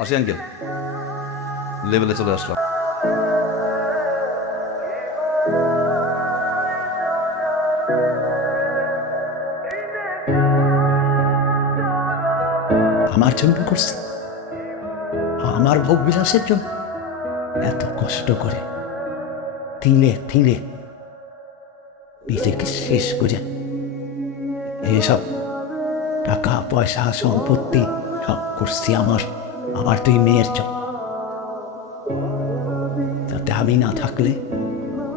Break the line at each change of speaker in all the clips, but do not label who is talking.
আসি আঙ্কেল লেভেলে চলে আসলাম।
আমার জন্য করছে। আমার ভোগ বিলাসের জন্য। এত কষ্ট করে। তিলে তিলে। নিজেকে শেষ করে। এসব টাকা, পয়সা, সম্পত্তি সব করছি আমার। আমার দুই মেয়ের জন্য যাতে আমি না থাকলে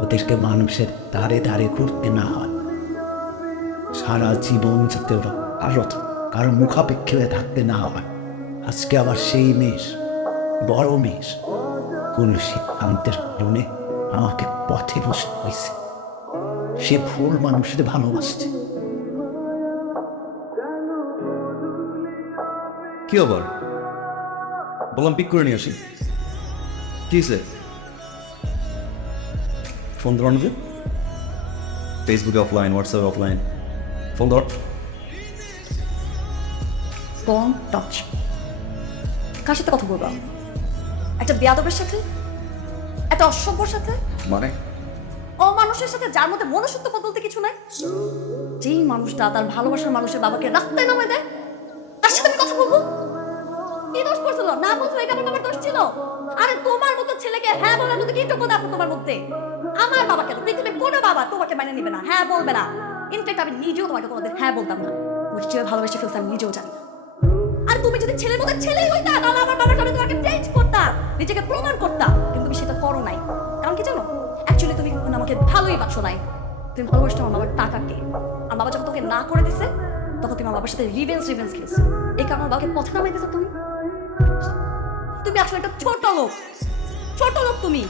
ওদেরকে মানুষের ধারে ধারে ঘুরতে না হয়। সারা জীবন যাতে ওরা কারও কারও মুখাপেক্ষী থাকতে না হয়। আজকে আবার সেই মেষ, বড় মেষ, কোন সিদ্ধান্তের কারণে আমাকে পথে বসে হয়েছে সে ফুল মানুষের ভালোবাসছে।
কি আবার বললাম পিক করে নিয়ে আসি। কি হয়েছে ফোন ধর যে। ফেসবুকে অফলাইন হোয়াটসঅ্যাপে অফলাইন ফোন ধর।
ফোন টাচ কার সাথে কথা বলব? একটা বেয়াদবের সাথে? একটা অসভ্যর সাথে?
মানে?
অমানুষের সাথে যার মধ্যে মনুষ্যত্ব বলতে কিছু নাই? যেই মানুষটা তার ভালোবাসার মানুষের বাবাকে রাস্তায় নামে দেয় ছিল আরে তোমার মতো ছেলেকে হ্যাঁ বলার মতো কি যোগ্যতা আছে তোমার মধ্যে? আমার বাবাকে তো, পৃথিবীর কোনো বাবা তোমাকে মেনে নিবে না হ্যাঁ বলবে না। ইনফ্যাক্ট আমি নিজেও তোমাকে কোনোদিন হ্যাঁ বলতাম না। তোমাকে ভালোবেসে ফেলতে আমি নিজেও জানি আর তুমি যদি ছেলের মতো ছেলেই হইতা, তাহলে আমার বাবার সামনে তোমাকে চেঞ্জ করতাম নিজেকে প্রমাণ করতাম কিন্তু তুমি সেটা করো নাই। কারণ কি জানো? অ্যাকচুয়ালি তুমি আমাকে ভালোই বাসো নাই। তুমি ভালোবাসতো আমার বাবার টাকাকে আর বাবা যখন তোকে না করে দিছে, তখন তুমি আমার বাবার সাথে রিভেন্স রিভেন্স খেলছো এই কারণে বাবাকে পথে নামাই দিছো তুমি? তুমি আসলে একটা ছোট লোক। ছোট লোক তুমি।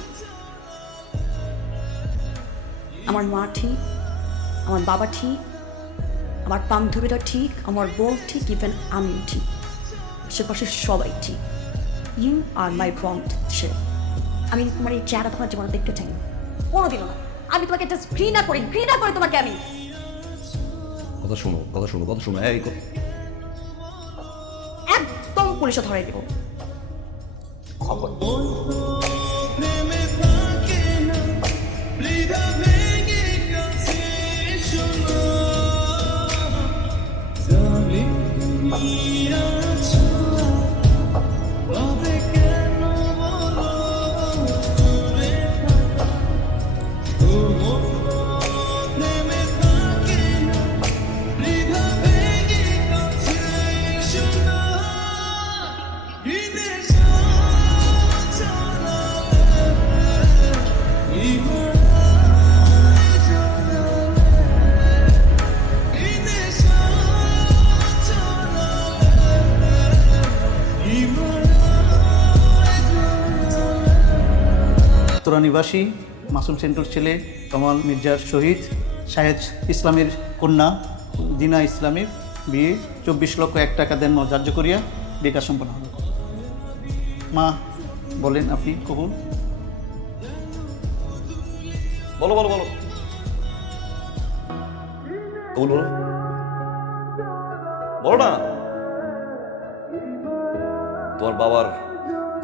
আমার মা ঠিক আমার বাবা ঠিক আমার বান্ধবীরা ঠিক আমার বোন ঠিক ইভেন আমি ঠিক। আশেপাশে সবাই ঠিক। ইউ আর মাই বন্ড ছেলে আমি তোমার এই চেহারা তোমার জীবনে দেখতে চাই। কোনোদিনও না। আমি তোমাকে জাস্ট ঘৃণা করি ঘৃণা করি তোমাকে আমি।
কথা শোনো কথা শোনো কথা শোনো।
একদম পুলিশে ধরাই দেবো। খবর
উত্তরা নিবাসী, মাসুম সেন্টুর ছেলে কামাল মির্জার শহীদ, শাহেদ ইসলামের কন্যা দিনা ইসলামের বিয়ে, চব্বিশ লক্ষ এক টাকা দেন ধার্য করিয়া বিকাশ সম্পন্ন হল। মা, বলেন আপনি কবুল?
বলো বলো বলো। কবুল বলো বলো না। তোমার বাবার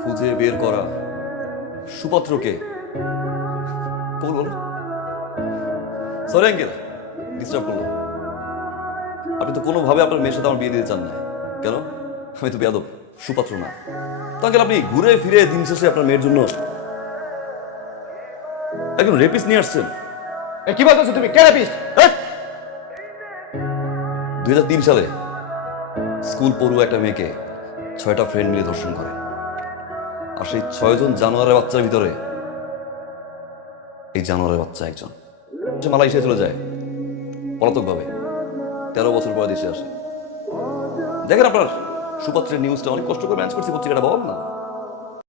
খুঁজে বের করা সুপাত্রকে কবুল বলো সরি আঙ্কেল ডিস্টার্ব করল আপনি তো কোনোভাবে আপনার মেয়ের সাথে আমার বিয়ে দিতে চান না। কেন? আমি তো বেয়াদব সুপাত্র না। তো আঙ্কেল আপনি ঘুরে ফিরে দিন শেষে আপনার মেয়ের জন্য একজন রেপিস নিয়ে আসছেন।
কি বলতেছো তুমি? কে রাপিস
দুই হাজার তিন সালে স্কুল পড়ুয়া একটা মেয়েকে ছয়টা ফ্রেন্ড মিলে ধর্ষণ করে। আর সেই ছয়জন জানোয়ারের বাচ্চার ভিতরে এই জানোয়ারের বাচ্চা একজন। সে মালয়েশিয়া চলে যায়, পলাতকভাবে। তেরো বছর পরে দেশে আসে। দেখেন আপনার সুপাত্রের নিউজটা অনেক কষ্ট করে ম্যানেজ করছি পত্রিকাটা, বল না।